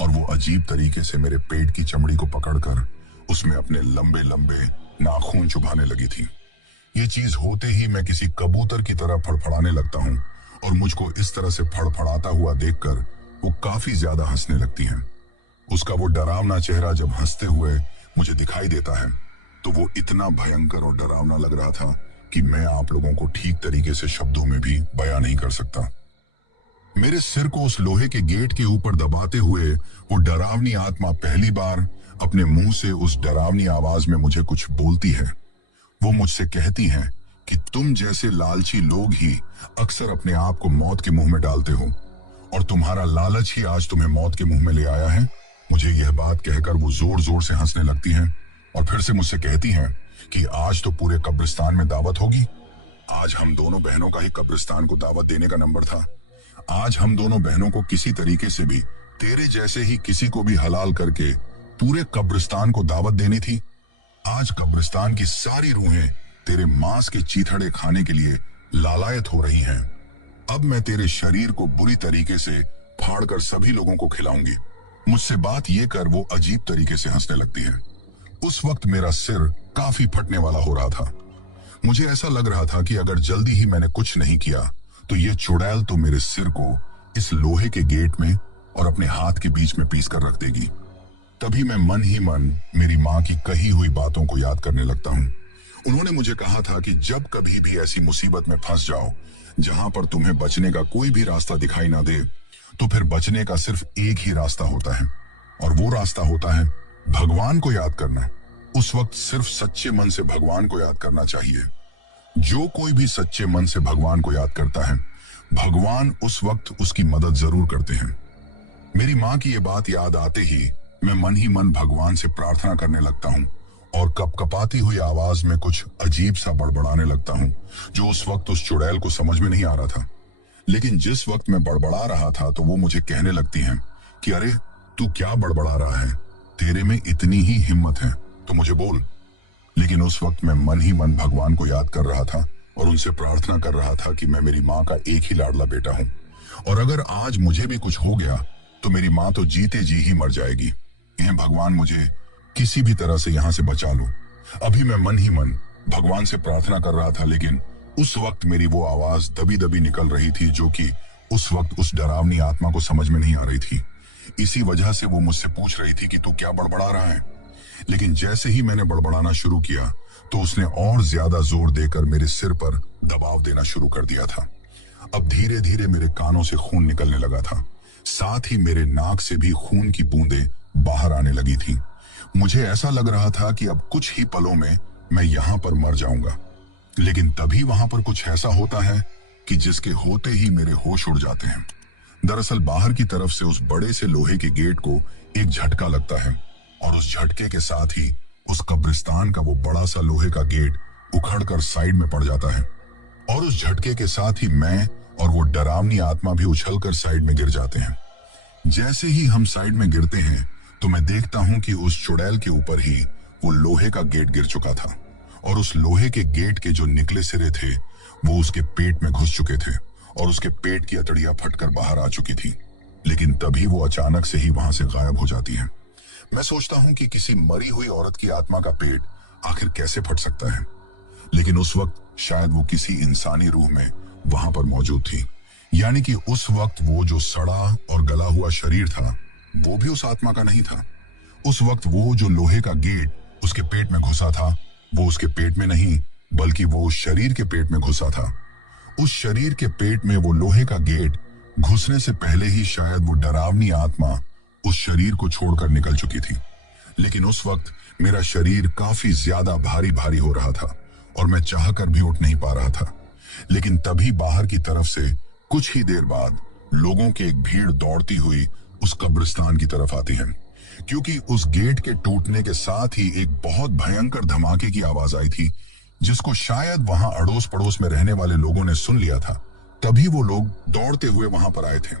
और वो अजीब तरीके से मेरे पेट की चमड़ी को पकड़कर उसमें अपने लंबे लंबे नाखून चुभाने लगी थी। ये चीज होते ही मैं किसी कबूतर की तरह फड़फड़ाने लगता हूँ और मुझको इस तरह से फड़फड़ाता हुआ देखकर वो काफी ज्यादा हंसने लगती है। उसका वो डरावना चेहरा जब हंसते हुए मुझे दिखाई देता है तो वो इतना भयंकर और डरावना लग रहा था कि मैं आप लोगों को ठीक तरीके से शब्दों में भी बयां नहीं कर सकता। मेरे सिर को उस लोहे के गेट के ऊपर दबाते हुए वो डरावनी आत्मा पहली बार अपने मुंह से उस डरावनी आवाज में मुझे कुछ बोलती है। वो मुझसे कहती हैं कि तुम जैसे लालची लोग ही अक्सर अपने आप को मौत के मुंह में डालते हो और तुम्हारा लालच ही आज तुम्हें मौत के मुंह में ले आया है। मुझे यह बात कहकर वो जोर जोर से हंसने लगती हैं और फिर से मुझसे कहती हैं कि आज तो पूरे कब्रिस्तान में दावत होगी। आज हम दोनों बहनों का ही कब्रिस्तान को दावत देने का नंबर था। आज हम दोनों बहनों को किसी तरीके से भी तेरे जैसे ही किसी को भी हलाल करके पूरे कब्रिस्तान को दावत देनी थी। आज कब्रिस्तान की सारी रूहें तेरे मांस के चीथड़े खाने के लिए लालायत हो रही हैं। अब मैं तेरे शरीर को बुरी तरीके से फाड़कर सभी लोगों को खिलाऊंगी। मुझसे बात ये कर वो अजीब तरीके से हंसने लगती है। उस वक्त मेरा सिर काफी फटने वाला हो रहा था। मुझे ऐसा लग रहा था कि अगर जल्दी ही मैंने कुछ नहीं किया तो ये चुड़ैल तो मेरे सिर को इस लोहे के गेट में और अपने हाथ के बीच में पीस कर रख देगी। तभी मैं मन ही मन मेरी माँ की कही हुई बातों को याद करने लगता हूँ। उन्होंने मुझे कहा था कि जब कभी भी ऐसी मुसीबत में फंस जाओ जहां पर तुम्हें बचने का कोई भी रास्ता दिखाई ना दे तो फिर बचने का सिर्फ एक ही रास्ता होता है, और वो रास्ता होता है भगवान को याद करना। उस वक्त सिर्फ सच्चे मन से भगवान को याद करना चाहिए। जो कोई भी सच्चे मन से भगवान को याद करता है, भगवान उस वक्त उसकी मदद जरूर करते हैं। मेरी माँ की ये बात याद आते ही मैं मन ही मन भगवान से प्रार्थना करने लगता हूँ और कपकपाती हुई आवाज में कुछ अजीब सा बड़बड़ाने लगता हूँ, जो उस वक्त उस चुड़ैल को समझ में नहीं आ रहा था। लेकिन जिस वक्त मैं बड़बड़ा रहा था तो वो मुझे कहने लगती हैं कि अरे तू क्या बड़बड़ा रहा है, तेरे में इतनी ही हिम्मत है तो मुझे बोल। लेकिन उस वक्त मैं मन ही मन भगवान को याद कर रहा था और उनसे प्रार्थना कर रहा था कि मैं मेरी माँ का एक ही लाडला बेटा हूँ, और अगर आज मुझे भी कुछ हो गया तो मेरी माँ तो जीते जी ही मर जाएगी। यह भगवान मुझे किसी भी तरह से यहाँ से बचा लो। अभी मैं मन ही मन भगवान से प्रार्थना कर रहा था, लेकिन उस वक्त मेरी वो आवाज दबी दबी निकल रही थी, जो कि उस वक्त उस डरावनी आत्मा को समझ में नहीं आ रही थी। इसी वजह से वो मुझसे पूछ रही थी कि तू क्या बड़बड़ा रहा है। लेकिन जैसे ही मैंने बड़बड़ाना शुरू किया तो उसने और ज्यादा जोर देकर मेरे सिर पर दबाव देना शुरू कर दिया था। अब धीरे धीरे मेरे कानों से खून निकलने लगा था, साथ ही मेरे नाक से भी खून की बूंदें बाहर आने लगी थी। मुझे ऐसा लग रहा था कि अब कुछ ही पलों में मैं यहां पर मर जाऊंगा। लेकिन तभी वहां पर कुछ ऐसा होता है कि जिसके होते ही मेरे होश उड़ जाते हैं। दरअसल बाहर की तरफ से उस बड़े से लोहे के गेट को एक झटका लगता है और उस झटके के साथ ही उस कब्रिस्तान का वो बड़ा सा लोहे का गेट उखड़कर साइड में पड़ जाता है और उस झटके के साथ ही मैं और वो डरावनी आत्मा भी उछलकर साइड में गिर जाते हैं। जैसे ही हम साइड में गिरते हैं तो मैं देखता हूं कि उस चुड़ैल के ऊपर ही वो लोहे का गेट गिर चुका था और उस लोहे के गेट के जो निकले सिरे थे वो उसके पेट में घुस चुके थे और उसके पेट की अतड़ियां फटकर बाहर आ चुकी थी। लेकिन तभी वो अचानक से ही वहां से गायब हो जाती है। मैं सोचता हूं कि किसी मरी हुई औरत की आत्मा का पेट आखिर कैसे फट सकता है, लेकिन उस वक्त शायद वो किसी इंसानी रूह में वहां पर मौजूद थी। यानी कि उस वक्त वो जो सड़ा और गला हुआ शरीर था वो भी उस आत्मा का नहीं था। उस वक्त वो जो लोहे का गेट उसके पेट में घुसा था वो उसके पेट में नहीं बल्कि वो उस शरीर के पेट में घुसा था। उस शरीर के पेट में वो लोहे का गेट घुसने से पहले ही शायद वो डरावनी आत्मा उस शरीर को छोड़कर निकल चुकी थी। लेकिन उस वक्त मेरा शरीर काफी ज्यादा भारी भारी हो रहा था और मैं चाहकर भी उठ नहीं पा रहा था। लेकिन तभी बाहर की तरफ से कुछ ही देर बाद लोगों की एक भीड़ दौड़ती हुई उस कब्रिस्तान की तरफ आती है, क्योंकि उस गेट के टूटने के साथ ही एक बहुत भयंकर धमाके की आवाज आई थी जिसको शायद वहां अड़ोस पड़ोस में रहने वाले लोगों ने सुन लिया था। तभी वो लोग दौड़ते हुए वहां पर आए थे।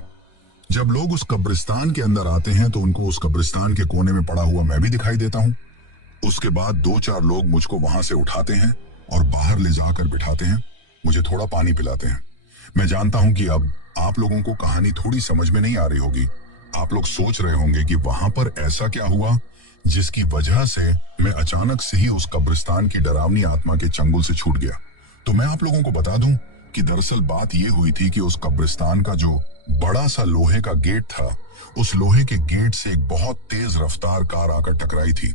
जब लोग उस कब्रिस्तान के अंदर आते हैं तो उनको उस कब्रिस्तान के कोने में पड़ा हुआ मैं भी दिखाई देता हूं। उसके बाद 2-4 लोग मुझको वहां से उठाते हैं और बाहर ले जाकर बिठाते हैं, मुझे थोड़ा पानी पिलाते हैं। मैं जानता हूं कि अब आप लोगों को कहानी थोड़ी समझ में नहीं आ रही होगी। आप लोग सोच रहे होंगे कि वहां पर ऐसा क्या हुआ जिसकी वजह से मैं अचानक से ही उस कब्रिस्तान की डरावनी आत्मा के चंगुल से छूट गया। तो मैं आप लोगों को बता दूं कि दरअसल बात यह हुई थी कि उस कब्रिस्तान का जो बड़ा सा लोहे का गेट था, उस लोहे के गेट से एक बहुत तेज रफ्तार कार आकर टकराई थी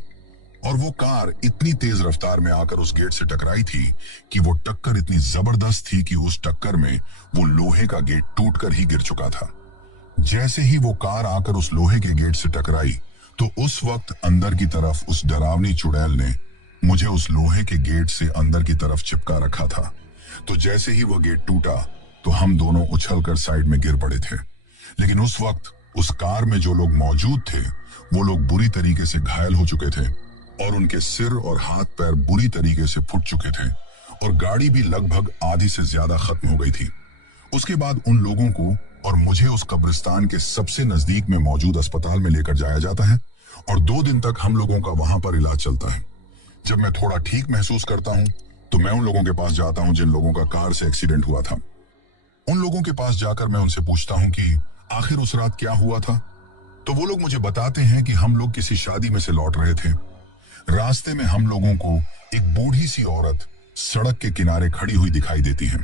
और वो कार इतनी तेज रफ्तार में आकर उस गेट से टकराई थी कि वो टक्कर इतनी जबरदस्त थी कि उस टक्कर में वो लोहे का गेट टूटकर ही गिर चुका था। जैसे ही वो कार आकर उस लोहे के गेट से टकराई तो उस वक्त अंदर की तरफ उस डरावनी चुड़ैल ने मुझे उस लोहे के गेट से अंदर की तरफ चिपका रखा था। तो जैसे ही वो गेट टूटा तो हम दोनों उछलकर साइड में गिर पड़े थे। लेकिन उस वक्त उस कार में जो लोग मौजूद थे वो लोग बुरी तरीके से घायल हो चुके थे और उनके सिर और हाथ पैर बुरी तरीके से फुट चुके थे और गाड़ी भी लगभग आधी से ज्यादा खत्म हो गई थी। उसके बाद उन लोगों को और मुझे उस कब्रिस्तान के सबसे नजदीक में मौजूद अस्पताल में लेकर जाया जाता है और 2 दिन तक हम लोगों का वहां पर इलाज चलता है। जब मैं थोड़ा ठीक महसूस करता हूं तो मैं उन लोगों के पास जाता हूं जिन लोगों का कार से एक्सीडेंट हुआ था। उन लोगों के पास जाकर मैं उनसे पूछता हूं कि आखिर उस रात क्या हुआ था। तो वो लोग मुझे बताते हैं कि हम लोग किसी शादी में से लौट रहे थे। रास्ते में हम लोगों को एक बूढ़ी सी औरत सड़क के किनारे खड़ी हुई दिखाई देती है।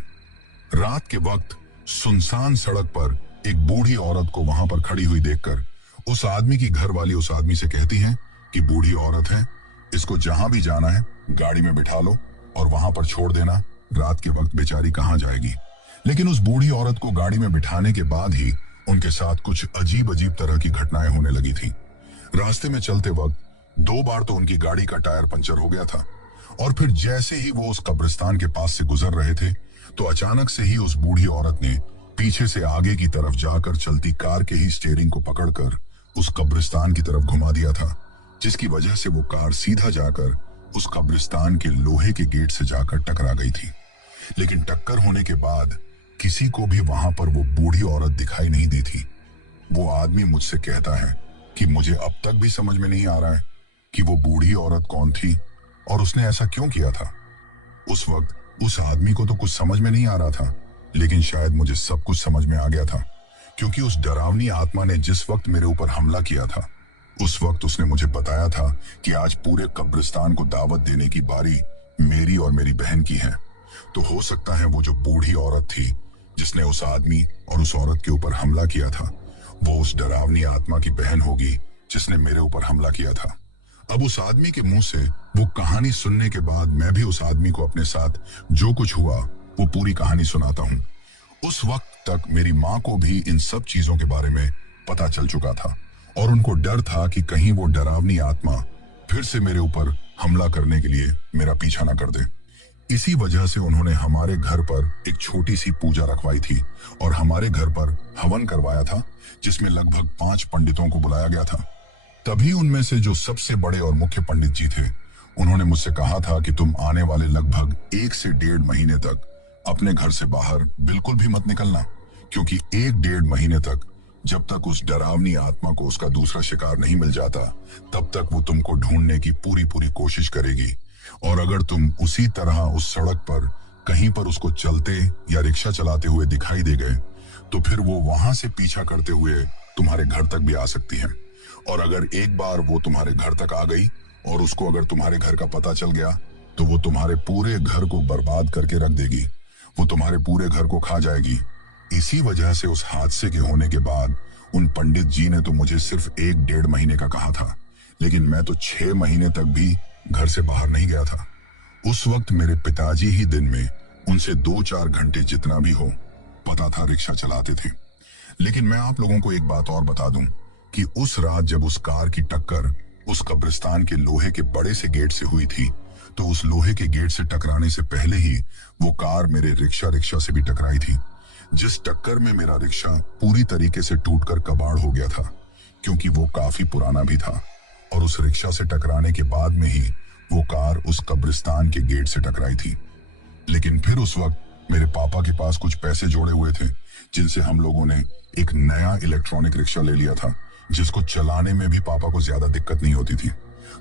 रात के वक्त सुनसान सड़क पर एक बूढ़ी औरत को वहां पर खड़ी हुई देखकर उस आदमी की घरवाली उस आदमी से कहती है कि बूढ़ी औरत है, इसको जहां भी जाना है गाड़ी में बिठा लो और वहां पर छोड़ देना, रात के वक्त बेचारी कहां जाएगी। लेकिन उस बूढ़ी औरत को गाड़ी में बिठाने के बाद ही उनके साथ कुछ अजीब अजीब तरह की घटनाएं होने लगी थी। रास्ते में चलते वक्त 2 बार तो उनकी गाड़ी का टायर पंचर हो गया था और फिर जैसे ही वो उस कब्रिस्तान के पास से गुजर रहे थे तो अचानक से ही उस बूढ़ी औरत ने पीछे से आगे की तरफ जाकर चलती कार के ही स्टीयरिंग को पकड़कर उस कब्रिस्तान की तरफ घुमा दिया था, जिसकी वजह से वो कार सीधा जाकर उस कब्रिस्तान के लोहे के गेट से जाकर टकरा गई थी। लेकिन टक्कर होने के बाद किसी को भी वहां पर वो बूढ़ी औरत दिखाई नहीं दी थी। वो आदमी मुझसे कहता है कि मुझे अब तक भी समझ में नहीं आ रहा है कि वो बूढ़ी औरत कौन थी और उसने ऐसा क्यों किया था। उस वक्त उस आदमी को तो कुछ समझ में नहीं आ रहा था, लेकिन शायद मुझे सब कुछ समझ में आ गया था, क्योंकि उस डरावनी आत्मा ने जिस वक्त मेरे ऊपर हमला किया था उस वक्त उसने मुझे बताया था कि आज पूरे कब्रिस्तान को दावत देने की बारी मेरी और मेरी बहन की है। तो हो सकता है वो जो बूढ़ी औरत थी जिसने उस आदमी और उस औरत के ऊपर हमला किया था वो उस डरावनी आत्मा की बहन होगी जिसने मेरे ऊपर हमला किया था। अब उस आदमी के मुंह से वो कहानी सुनने के बाद मैं भी उस आदमी को अपने साथ जो कुछ हुआ वो पूरी कहानी सुनाता हूँ। उस वक्त तक मेरी माँ को भी इन सब चीजों के बारे में पता चल चुका था और उनको डर था कि कहीं वो डरावनी आत्मा फिर से मेरे ऊपर हमला करने के लिए मेरा पीछा ना कर दे। इसी वजह से उन्होंने हमारे घर पर एक छोटी सी पूजा रखवाई थी और हमारे घर पर हवन करवाया था, जिसमें लगभग 5 पंडितों को बुलाया गया था। तभी उनमें से जो सबसे बड़े और मुख्य पंडित जी थे, उन्होंने मुझसे कहा था कि तुम आने वाले लगभग 1 से 1.5 महीने तक अपने घर से बाहर बिल्कुल भी मत निकलना, क्योंकि 1-1.5 महीने तक जब तक उस डरावनी आत्मा को उसका दूसरा शिकार नहीं मिल जाता, तब तक वो तुमको ढूंढने की पूरी पूरी कोशिश करेगी। और अगर तुम उसी तरह उस सड़क पर कहीं पर उसको चलते या रिक्शा चलाते हुए दिखाई दे गए, तो फिर वो वहां से पीछा करते हुए तुम्हारे घर तक भी आ सकती है। और अगर एक बार वो तुम्हारे घर तक आ गई और उसको अगर तुम्हारे घर का पता चल गया, तो वो तुम्हारे पूरे घर को बर्बाद करके रख देगी। वो तुम्हारे पूरे घर को खा जाएगी। इसी वजह से उस हादसे के होने के बाद उन पंडित जी ने तो मुझे सिर्फ 1-1.5 महीने का कहा था, लेकिन मैं तो 6 महीने तक भी घर से बाहर नहीं गया था। उस वक्त मेरे पिताजी ही दिन में उनसे 2-4 घंटे जितना भी हो पता था रिक्शा चलाते थे। लेकिन मैं आप लोगों को एक बात और बता दूं कि उस रात जब उस कार की टक्कर उस कब्रिस्तान के लोहे के बड़े से गेट से हुई थी, तो उस लोहे के गेट से टकराने से पहले ही वो कार मेरे रिक्शा से भी टकराई थी, जिस टक्कर में मेरा रिक्शा पूरी तरीके से टूटकर कबाड़ हो गया था, क्योंकि वो काफी पुराना भी था। और उस रिक्शा से टकराने के बाद में ही वो कार उस कब्रिस्तान के गेट से टकराई थी। लेकिन फिर उस वक्त मेरे पापा के पास कुछ पैसे जोड़े हुए थे, जिनसे हम लोगों ने एक नया इलेक्ट्रॉनिक रिक्शा ले लिया था, जिसको चलाने में भी पापा को ज्यादा दिक्कत नहीं होती थी।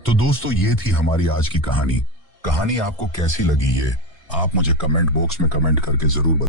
तो दोस्तों, ये थी हमारी आज की कहानी। कहानी आपको कैसी लगी, ये आप मुझे कमेंट बॉक्स में कमेंट करके जरूर बताएं।